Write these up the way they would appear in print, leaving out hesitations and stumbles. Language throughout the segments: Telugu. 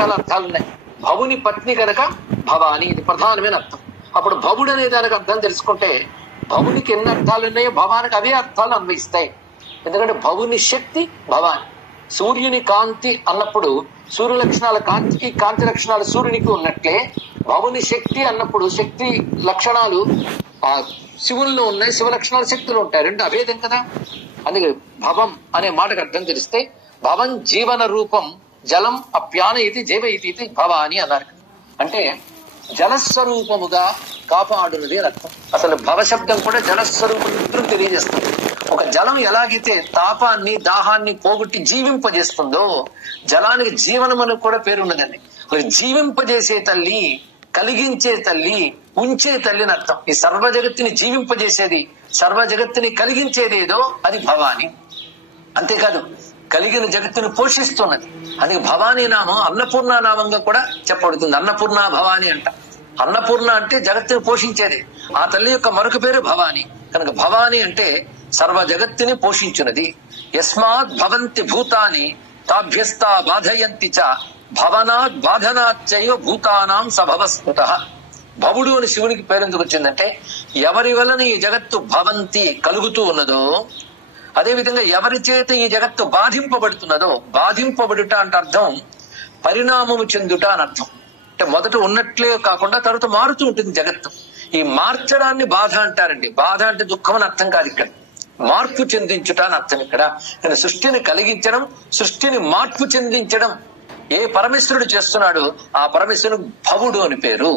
రకాల అర్థాలు ఉన్నాయి. భవుని పత్ని కనుక భవాని, ఇది ప్రధానమైన అర్థం. అప్పుడు భవుడు అనే దానికి అర్థం తెలుసుకుంటే భవునికి ఎన్ని అర్థాలు ఉన్నాయో భవానికి అవే అర్థాలు అన్వయిస్తాయి. ఎందుకంటే భవుని శక్తి భవాని. సూర్యుని కాంతి అన్నప్పుడు సూర్య లక్షణాల కాంతికి, కాంతి లక్షణాలు సూర్యునికి ఉన్నట్లే భవుని శక్తి అన్నప్పుడు శక్తి లక్షణాలు ఆ శివుల్లో ఉన్నాయి, శివ లక్షణాలు శక్తులు ఉంటాయి. రెండు అభేదం కదా. అందుకే భవం అనే మాటకు అర్థం తెలిస్తే భవం జీవన రూపం జలం అప్యాన ఇది జీవ ఇది భవాని అన్నారు. అంటే జలస్వరూపముగా కాపాడునది అని అర్థం. అసలు భవశబ్దం కూడా జలస్వరూపం తెలియజేస్తుంది. ఒక జలం ఎలాగైతే తాపాన్ని దాహాన్ని పోగొట్టి జీవింపజేస్తుందో జలానికి జీవనం అని కూడా పేరున్నదండి. జీవింపజేసే తల్లి, కలిగించే తల్లి, ఉంచే తల్లి అని అర్థం. ఈ సర్వ జగత్తుని జీవింపజేసేది, సర్వ జగత్తుని కలిగించేదేదో అది భవాని. అంతేకాదు కలిగిన జగత్తును పోషిస్తున్నది. అందుకే భవానీ నామం అన్నపూర్ణ నామంగా కూడా చెప్పబడుతుంది. అన్నపూర్ణ భవాని అంట. అన్నపూర్ణ అంటే జగత్తుని పోషించేది. ఆ తల్లి యొక్క మరొక పేరు భవాని. కనుక భవాని అంటే సర్వ జగత్తుని పోషించున్నది. యస్మాత్ భవంతి భూతాని తాభ్యస్తా బాధయంతి చ భవనాత్ బాధనాచ్చైవ భూతానాం సభవస్ఫుట. భవుడు అని శివునికి పేరు ఎందుకు వచ్చిందంటే ఎవరి వలన ఈ జగత్తు భవంతి కలుగుతూ ఉన్నదో, అదే విధంగా ఎవరి చేత ఈ జగత్తు బాధింపబడుతున్నదో, బాధింపబడుట అంటే అర్థం పరిణామము చెందుట అని అర్థం. అంటే మొదట ఉన్నట్లే కాకుండా తర్వాత మారుతూ ఉంటుంది జగత్తు. ఈ మార్చడాన్ని బాధ అంటారండి. బాధ అంటే దుఃఖం అని అర్థం కాదు, ఇక్కడ మార్పు చెందించుట అని అర్థం. ఇక్కడ సృష్టిని కలిగించడం, సృష్టిని మార్పు చెందించడం ఏ పరమేశ్వరుడు చేస్తున్నాడు ఆ పరమేశ్వరుడు భవుడు అని పేరు.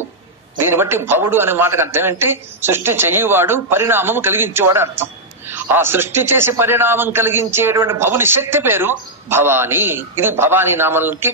దీన్ని బట్టి భవుడు అనే మాటకు అర్థం ఏంటి? సృష్టి చెయ్యువాడు, పరిణామం కలిగించేవాడు అర్థం. ఆ సృష్టి చేసి పరిణామం కలిగించేటువంటి భవుని శక్తి పేరు భవాని. ఇది భవానీ నామాలకి